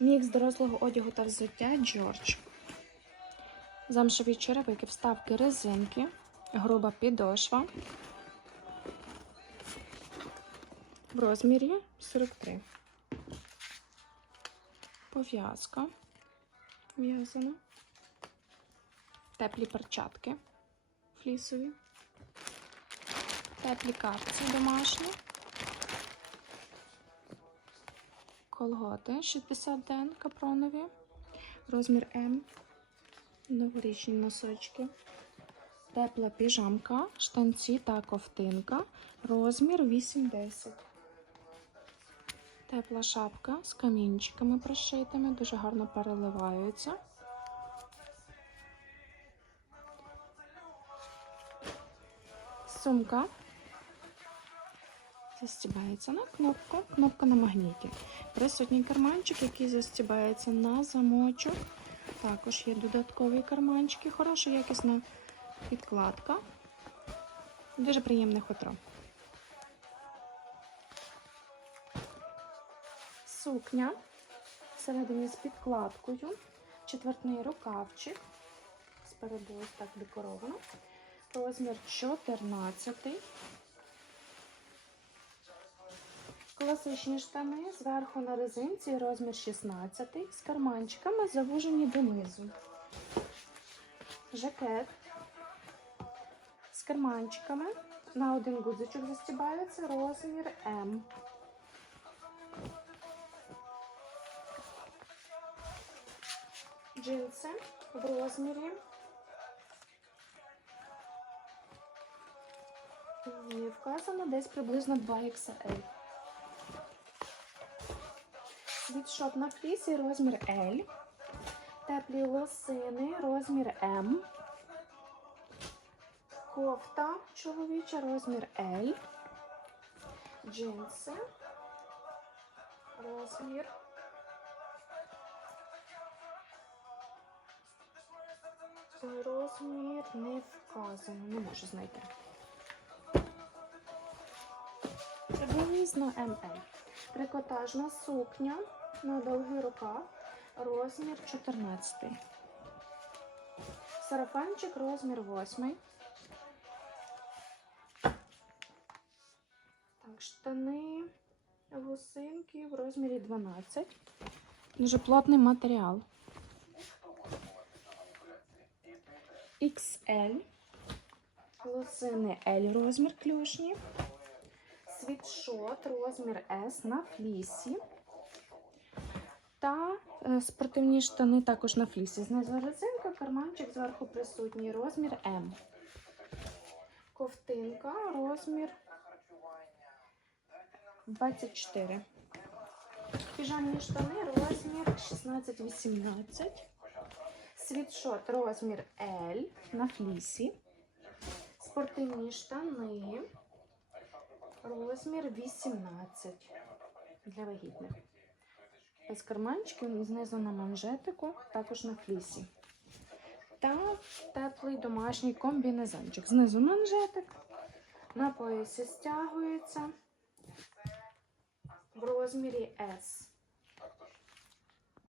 Мікс дорослого одягу та взуття Джордж. Замшові черевики, вставки резинки, груба підошва. В розмірі 43. Пов'язка в'язана. Теплі перчатки флісові. Теплі капці домашні. Колготи 60 ден капронові. Розмір М. Новорічні носочки. Тепла піжамка, штанці та ковтинка. Розмір 8-10. Тепла шапка з камінчиками прошитими, дуже гарно переливаються. Сумка застібається на кнопку, кнопка на магніті. Присутній карманчик, який застібається на замочок. Також є додаткові карманчики, хороша якісна підкладка. Дуже приємне хутро. Сукня всередині з підкладкою, четвертний рукавчик. Спереду ось так декоровано. Розмір 14. Класичні штани зверху на резинці, розмір 16 з карманчиками завужені донизу. Жакет з карманчиками. На один гудзичок застібається розмір М. Джинси в розмірі. Не вказано десь приблизно 2XL. Світшот на флісі розмір L. Теплі лосини розмір М. Кофта чоловіча розмір L. Джинси. Розмір. Розмір не вказано, не можу знайти. Приблизно МЛ. Трикотажна сукня на довгий рукав, розмір 14. Сарафанчик розмір 8. Так, штани гусинки в розмірі 12. Дуже плотний матеріал. XL. Лосини L розмір клюшні. Світшот розмір S на флісі. Та е, спортивні штани також на флісі. Знизу резинка, карманчик зверху присутній, розмір М. Ковтинка, розмір 24. Піжамні штани, розмір 16-18. Світшот розмір L на флісі. Спортивні штани. Розмір 18 для вагітних. Без карманчиків знизу на манжетику, також на флісі. Та теплий домашній комбінезончик. Знизу манжетик, на поясі стягується в розмірі S.